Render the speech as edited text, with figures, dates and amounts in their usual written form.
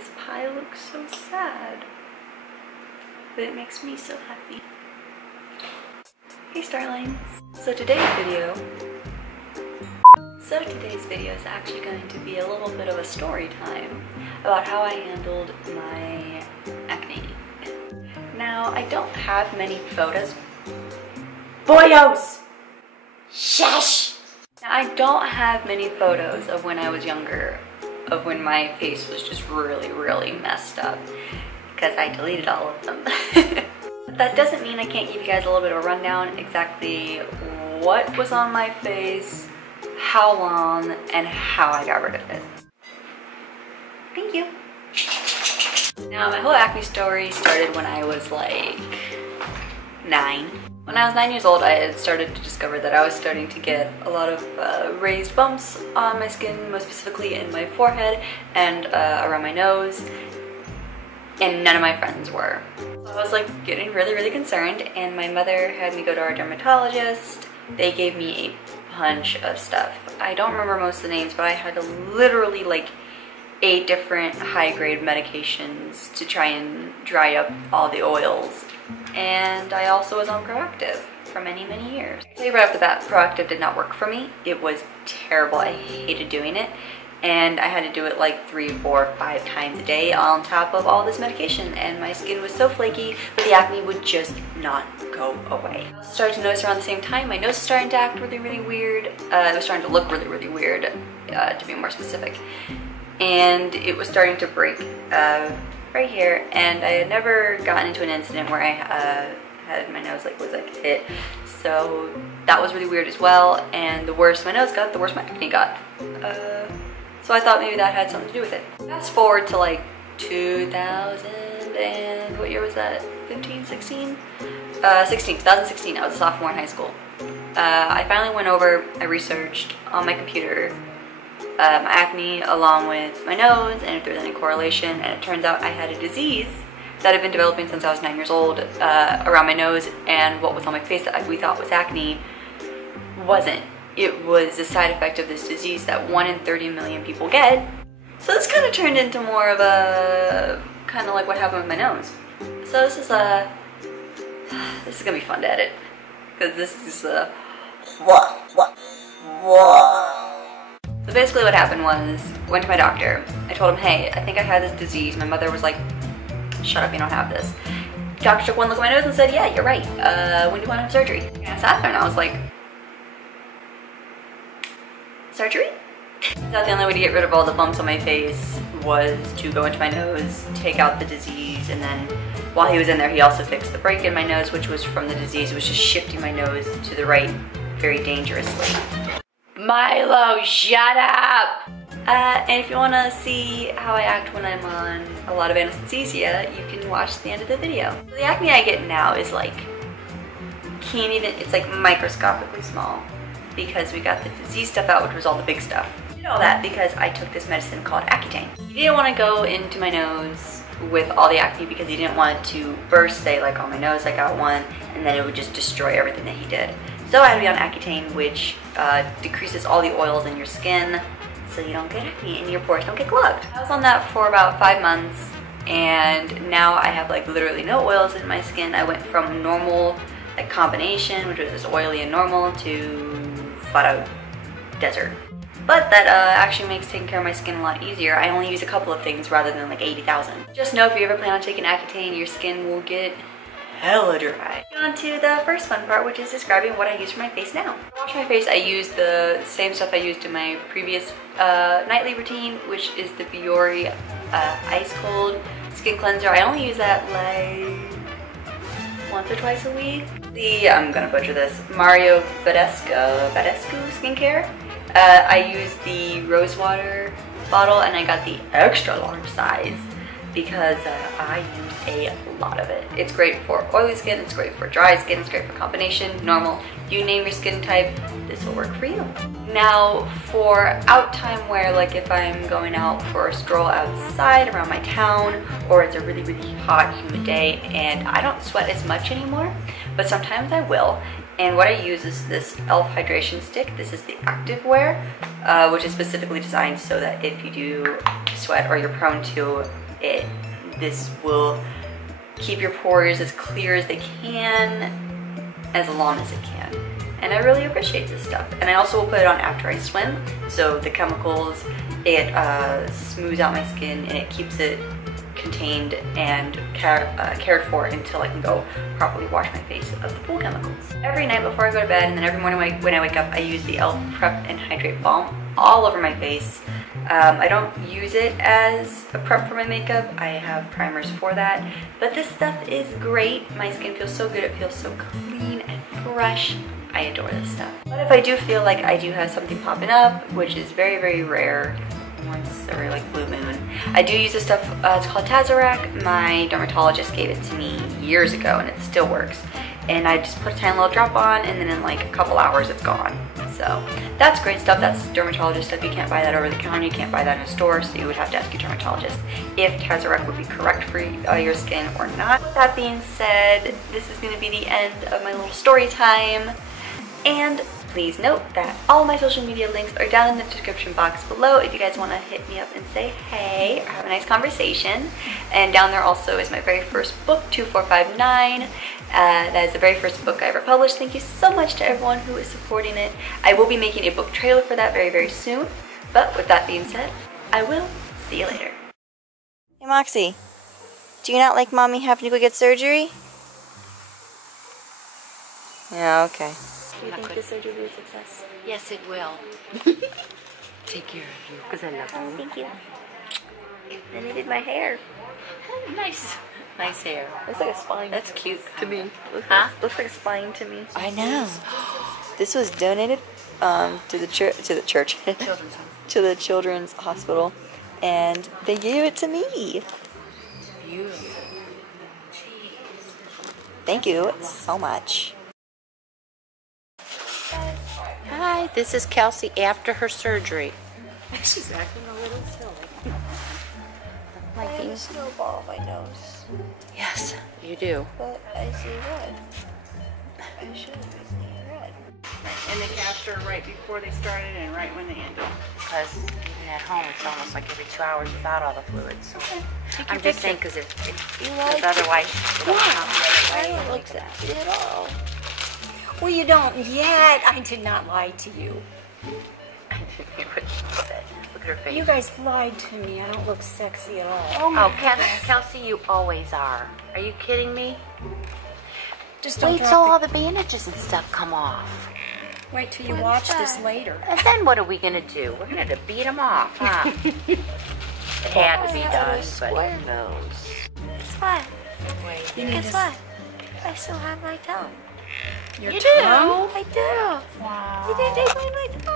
This pie looks so sad, but it makes me so happy. Hey Starlings! So today's video is actually going to be a little bit of a story time about how I handled my acne. Now, I don't have many photos. Boyos! Shush! Now, I don't have many photos of when I was younger, of when my face was just really messed up, because I deleted all of them. But that doesn't mean I can't give you guys a little bit of a rundown exactly what was on my face, how long, and how I got rid of it. Thank you. Now, my whole acne story started when I was like 9. When I was 9 years old, I had started to discover that I was starting to get a lot of raised bumps on my skin, most specifically in my forehead and around my nose, and none of my friends were. So I was like getting really concerned, and my mother had me go to our dermatologist. They gave me a bunch of stuff. I don't remember most of the names, but I had literally like 8 different high-grade medications to try and dry up all the oils. And I also was on Proactive for many years. I'll tell you right off the bat, Proactive did not work for me. It was terrible. I hated doing it. And I had to do it like 3, 4, 5 times a day on top of all this medication. And my skin was so flaky, but the acne would just not go away. I also started to notice around the same time, my nose was starting to act really weird. It was starting to look really weird, to be more specific. And it was starting to break right here, and I had never gotten into an incident where I had my nose was hit, so that was really weird as well. And the worse my nose got, the worse my acne got. So I thought maybe that had something to do with it. Fast forward to like 2000 and what year was that? 15, 16? 2016. I was a sophomore in high school. I finally went over, I researched on my computer my acne along with my nose and if there was any correlation, and it turns out I had a disease that had been developing since I was 9 years old around my nose, and what was on my face that we thought was acne wasn't. It was a side effect of this disease that 1 in 30 million people get. So this kind of turned into more of a kind of like what happened with my nose. So this is gonna be fun to edit, because this is So basically what happened was, went to my doctor. I told him, hey, I think I had this disease. My mother was like, shut up, you don't have this. Doctor took one look at my nose and said, yeah, you're right. When do you want to have surgery? And I sat there and I was like, surgery? So the only way to get rid of all the bumps on my face was to go into my nose, take out the disease, and then while he was in there, he also fixed the break in my nose, which was from the disease. It was just shifting my nose to the right very dangerously. Milo, shut up! And if you want to see how I act when I'm on a lot of anesthesia, you can watch the end of the video. So the acne I get now is like, it's like microscopically small, because we got the disease stuff out, which was all the big stuff. I did all that because I took this medicine called Accutane. He didn't want to go into my nose with all the acne because he didn't want it to burst, say like on my nose I got one, and then it would just destroy everything that he did. So I had to be on Accutane, which decreases all the oils in your skin so you don't get acne and your pores don't get clogged. I was on that for about 5 months, and now I have like literally no oils in my skin. I went from normal like combination, which was just oily and normal, to flat out desert. But that actually makes taking care of my skin a lot easier. I only use a couple of things rather than like 80,000. Just know if you ever plan on taking Accutane, your skin will get hella dry. On to the first fun part, which is describing what I use for my face now. To wash my face, I use the same stuff I used in my previous nightly routine, which is the Biore Ice Cold Skin Cleanser. I only use that like once or twice a week. I'm gonna butcher this, Mario Badescu skincare. I use the rose water bottle, and I got the extra large size because I use a lot of it. It's great for oily skin, it's great for dry skin, it's great for combination, normal, you name your skin type, this will work for you. Now for out time wear, like if I'm going out for a stroll outside around my town, or it's a really hot, humid day and I don't sweat as much anymore, but sometimes I will. And what I use is this e.l.f. hydration stick. This is the active wear, which is specifically designed so that if you do sweat or you're prone to this will keep your pores as clear as they can, as long as it can. And I really appreciate this stuff. And I also will put it on after I swim, so the chemicals, it smooths out my skin and it keeps it contained and cared for until I can go properly wash my face of the pool chemicals. Every night before I go to bed and then every morning when I wake up, I use the e.l.f. Prep and Hydrate Balm all over my face. I don't use it as a prep for my makeup. I have primers for that. But this stuff is great. My skin feels so good. It feels so clean and fresh. I adore this stuff. But if I do feel like I do have something popping up, which is very, very rare, once every like blue moon, I do use this stuff. It's called Tazarac. My dermatologist gave it to me years ago and it still works. And I just put a tiny little drop on and then in like a couple hours it's gone. So that's great stuff. That's dermatologist stuff. You can't buy that over the counter. You can't buy that in a store, so you would have to ask your dermatologist if Tazarac would be correct for your skin or not. With that being said, this is going to be the end of my little story time. And please note that all my social media links are down in the description box below if you guys want to hit me up and say hey or have a nice conversation. And down there also is my very first book, 2459. That is the very first book I ever published. Thank you so much to everyone who is supporting it. I will be making a book trailer for that very, very soon. But with that being said, I will see you later. Hey Moxie, do you not like Mommy having to go get surgery? Yeah, okay. Do you think the surgery will be a success? Yes, it will. Take care of you, because I love you. Oh, thank you. And they did my hair. Nice. Nice hair. Looks like a spine. That's cute to me. Looks like a spine to me. I know. This was donated to the church, to the children's hospital, and they gave it to me. Beautiful. Thank you so much. Hi, this is Kelsey after her surgery. She's acting a little silly. I have a snowball on my nose. Yes, you do. But I see red. I should be seeing red. And they capture right before they started and right when they ended. Because even at home, it's almost like every 2 hours without all the fluids. So I'm just saying because if otherwise, I don't look sexy at all. Well, you don't yet. I did not lie to you. Look at her face. You guys lied to me. I don't look sexy at all. Oh, Kelsey, you always are. Are you kidding me? Just don't wait till all the bandages and stuff come off. Wait till you watch this later. And then what are we going to do? We're going to beat them off, huh? It had to be done, Square nose. Guess what? Guess what? I still have my tongue. You do? I do. Wow. You didn't take my tongue.